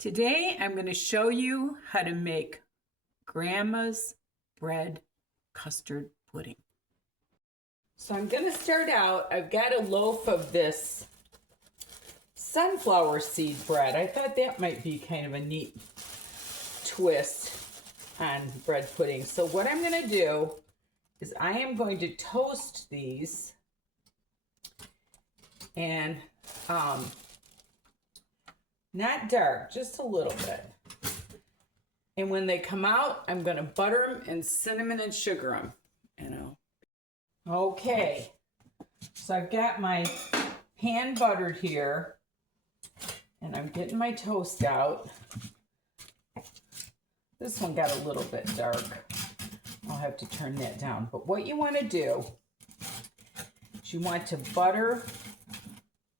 Today I'm going to show you how to make Grandma's bread custard pudding. So I'm going to start out, I've got a loaf of this sunflower seed bread. I thought that might be kind of a neat twist on bread pudding. So what I'm going to do is I am going to toast these and not dark, just a little bit. And when they come out, I'm going to butter them and cinnamon and sugar them, Okay, so I've got my pan buttered here, and I'm getting my toast out. This one got a little bit dark. I'll have to turn that down. But what you want to do is you want to butter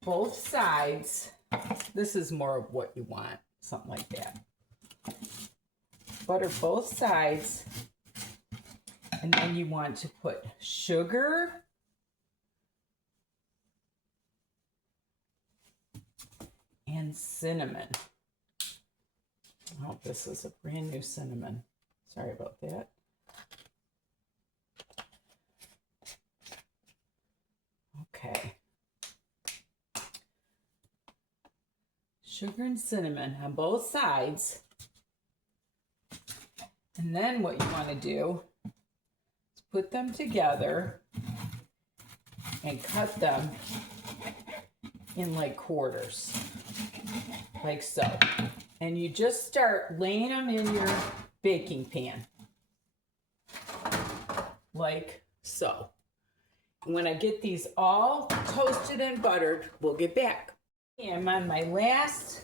both sides. This is more of what you want, something like that. Butter both sides, and then you want to put sugar and cinnamon. Oh, this is a brand new cinnamon. Sorry about that. Okay. Sugar and cinnamon on both sides. And then what you want to do is put them together and cut them in like quarters, like so. And you just start laying them in your baking pan, like so. And when I get these all toasted and buttered, we'll get back. I'm on my last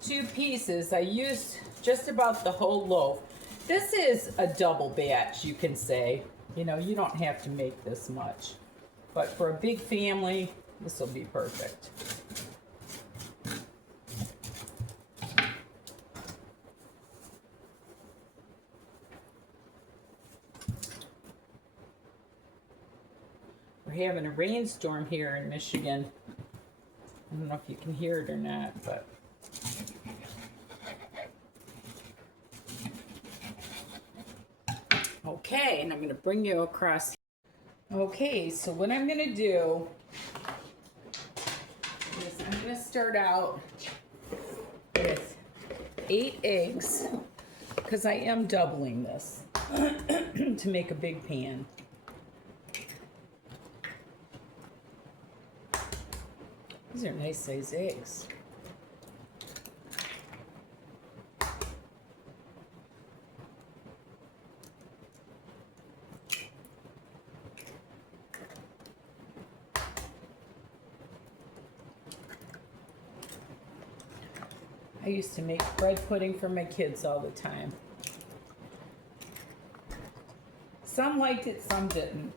two pieces. I used just about the whole loaf. This is a double batch, you can say. You know, you don't have to make this much. But for a big family, this will be perfect. We're having a rainstorm here in Michigan. I don't know if you can hear it or not, but okay, and I'm going to bring you across. Okay, so what I'm going to do is I'm going to start out with 8 eggs, because I am doubling this to make a big pan. These are nice size eggs. I used to make bread pudding for my kids all the time. Some liked it, some didn't.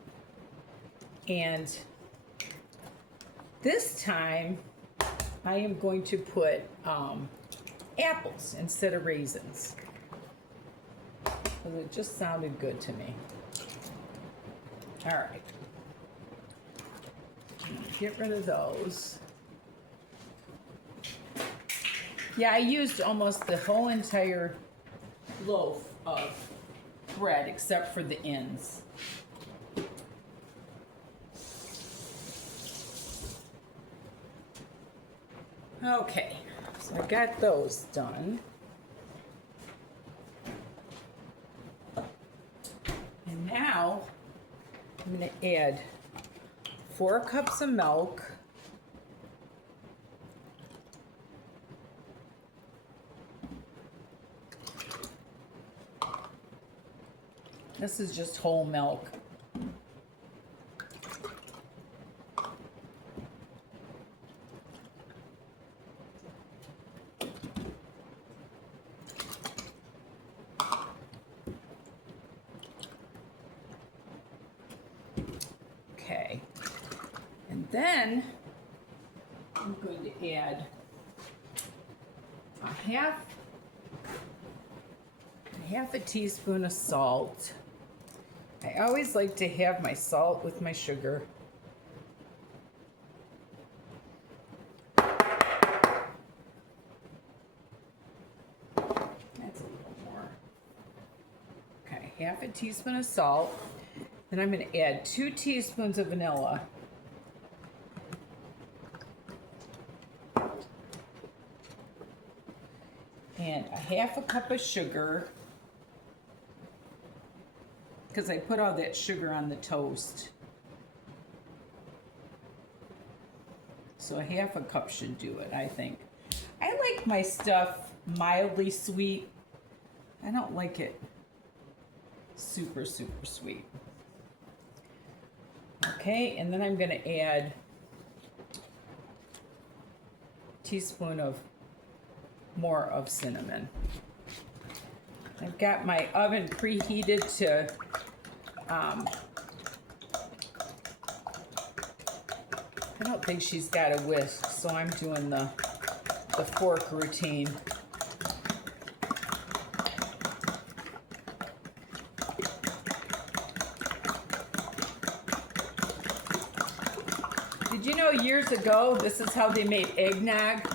And this time, I am going to put apples instead of raisins. Because it just sounded good to me. All right. Get rid of those. Yeah, I used almost the whole entire loaf of bread except for the ends. Okay, so I got those done. And now I'm going to add 4 cups of milk. This is just whole milk. Okay, and then I'm going to add half a teaspoon of salt. I always like to have my salt with my sugar. half a teaspoon of salt. Then I'm going to add 2 teaspoons of vanilla. And a half a cup of sugar, because I put all that sugar on the toast. So a half a cup should do it, I think. I like my stuff mildly sweet. I don't like it super, super sweet. Okay, and then I'm going to add a teaspoon of more of cinnamon. I've got my oven preheated to I don't think she's got a whisk, so I'm doing the fork routine. Did you know years ago this is how they made eggnog?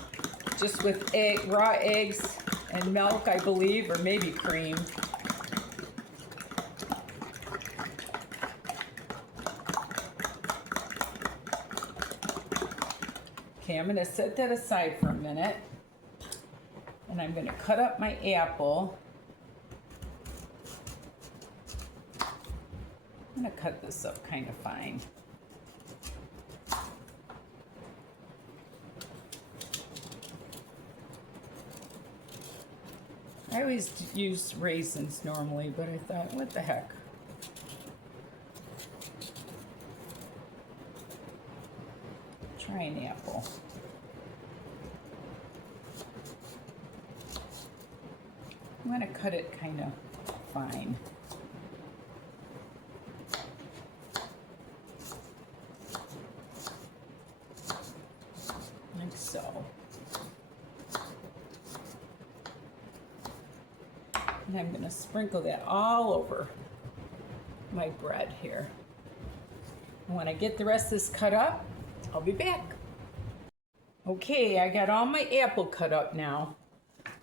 Just with raw eggs and milk, I believe, or maybe cream. Okay, I'm going to set that aside for a minute. And I'm going to cut up my apple. I'm going to cut this up kind of fine. I always use raisins normally, but I thought, what the heck? Try an apple. I'm going to cut it kind of fine. Like so. And I'm going to sprinkle that all over my bread here. And when I get the rest of this cut up, I'll be back. Okay, I got all my apple cut up now.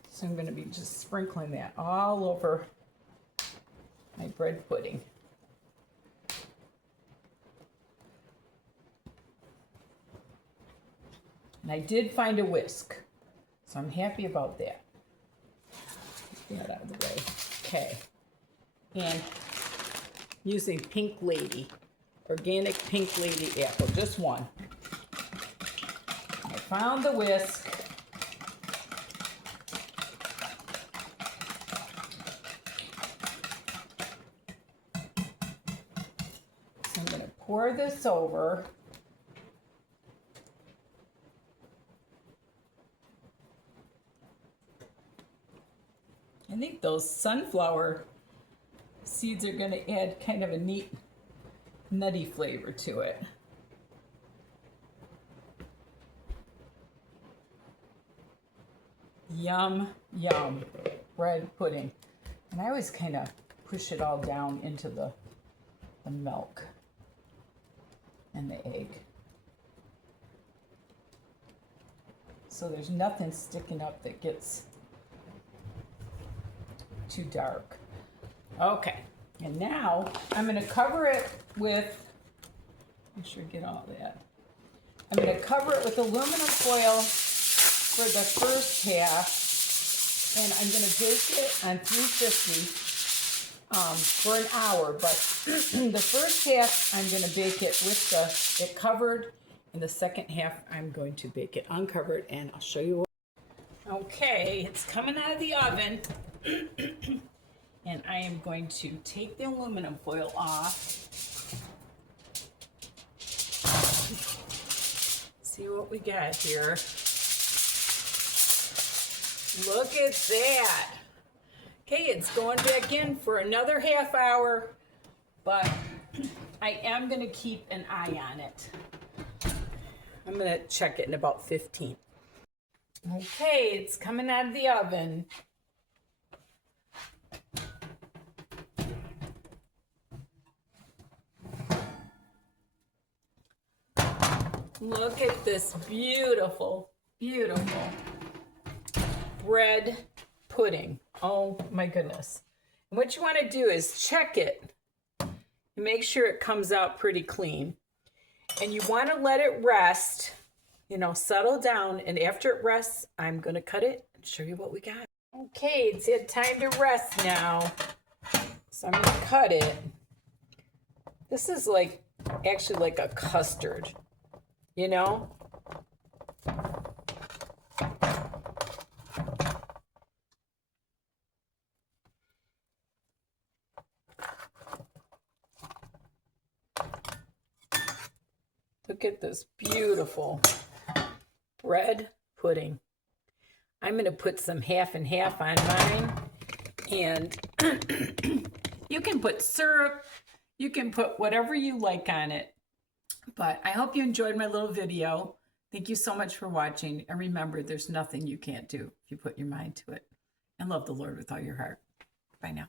So I'm going to be just sprinkling that all over my bread pudding. And I did find a whisk, so I'm happy about that. Get that out of the way. Okay. And using Pink Lady, organic Pink Lady apple, just one. I found the whisk. So I'm going to pour this over. I think those sunflower seeds are going to add kind of a neat nutty flavor to it. Yum, yum, bread pudding. And I always kind of push it all down into the milk and the egg. So there's nothing sticking up that gets too dark. Okay, and now I'm going to cover it with, make sure I get all that. I'm going to cover it with aluminum foil for the first half, and I'm going to bake it on 350 for an hour. But the first half I'm going to bake it with it covered, and the second half I'm going to bake it uncovered, and I'll show you. Okay, it's coming out of the oven. And I am going to take the aluminum foil off. See what we got here. Look at that. Okay, it's going back in for another half hour, but I am going to keep an eye on it. I'm going to check it in about 15. Okay, it's coming out of the oven. Look at this beautiful, beautiful bread pudding. Oh my goodness. What you want to do is check it and make sure it comes out pretty clean. And you want to let it rest, you know, settle down. And after it rests, I'm going to cut it and show you what we got. Okay, it's time to rest now. So I'm going to cut it. This is like, actually like a custard, you know? Look at this beautiful bread pudding. I'm going to put some half and half on mine. And you can put syrup. You can put whatever you like on it. But I hope you enjoyed my little video. Thank you so much for watching. And remember, there's nothing you can't do if you put your mind to it. And love the Lord with all your heart. Bye now.